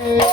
Hare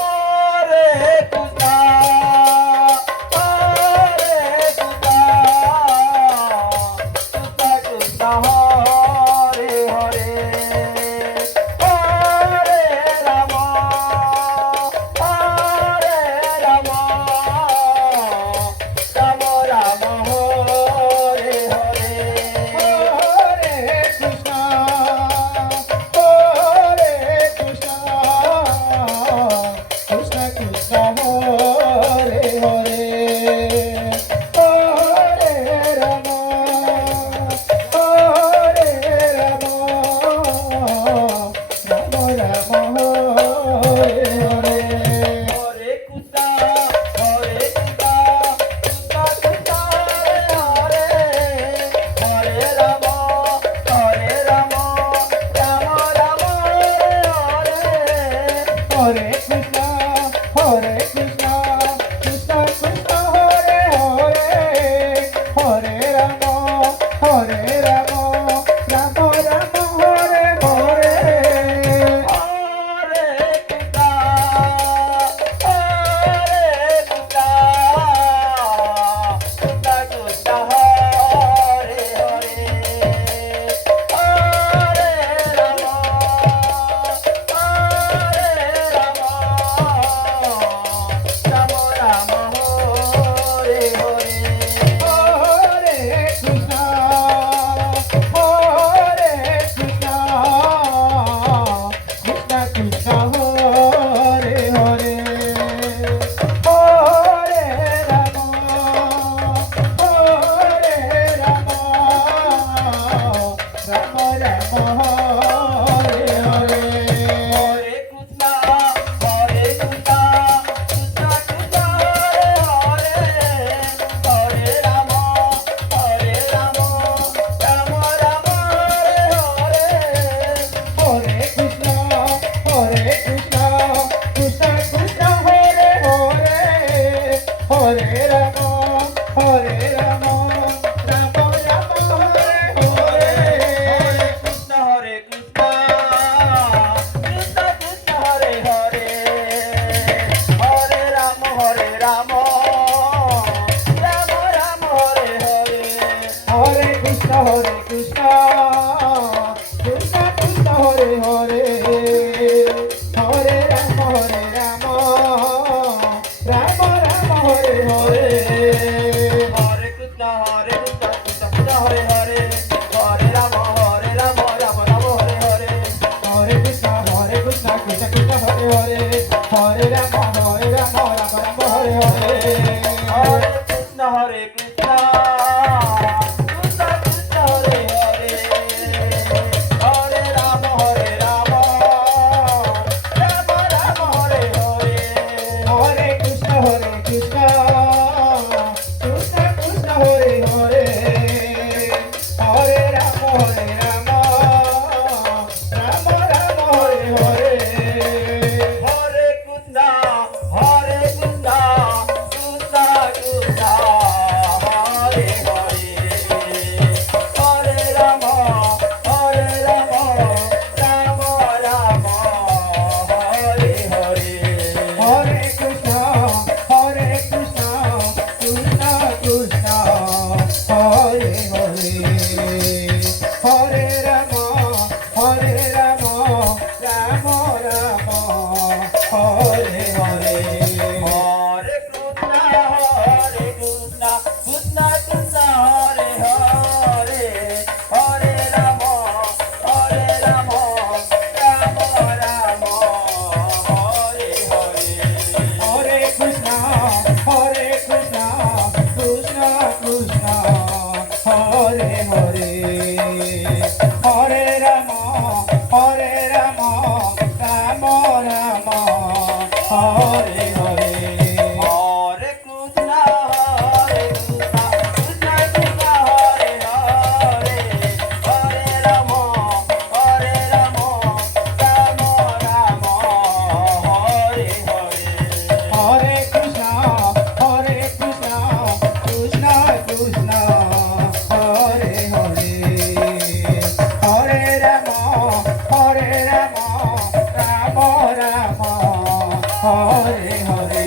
Rama, Rama Rama, Hare Hare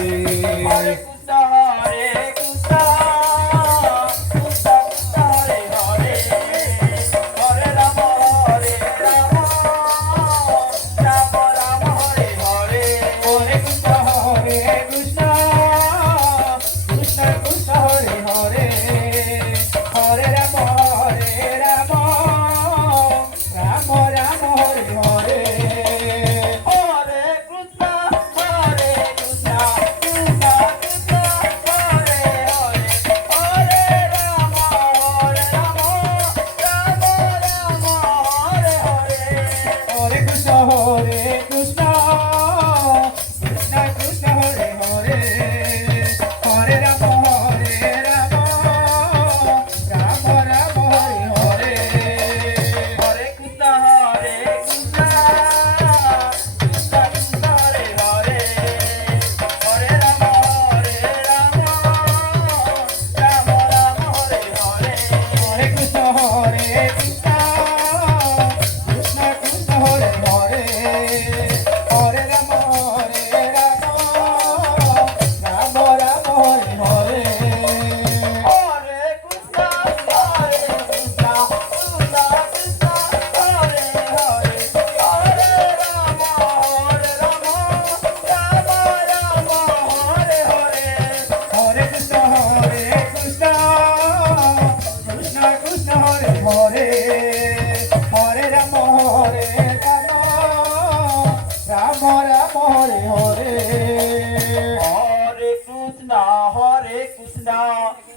Hare Krishna Krishna Krishna Hare Hare Hare Ram Ram Ram Hare Hare Hare Krishna Krishna Krishna Hare Hare Hare Ram Ram Ram Ram Hare Hare Hare Krishna Krishna Krishna Hare Hare Hare Ram Ram Hare Hare Hare Krishna Krishna Krishna Hare Hare Hare Ram Ram Ram Ram Hare Hare Hare Krishna Krishna Krishna Hare Hare Hare Ram Ram Ram Hare Hare Hare Krishna Krishna Krishna Krishna Hare Hare Hare Ram Ram Ram Ram Hare Hare Hare Krishna Krishna Krishna Hare Hare Hare Ram Ram Hare Hare Hare Krishna Krishna Krishna Krishna Hare Hare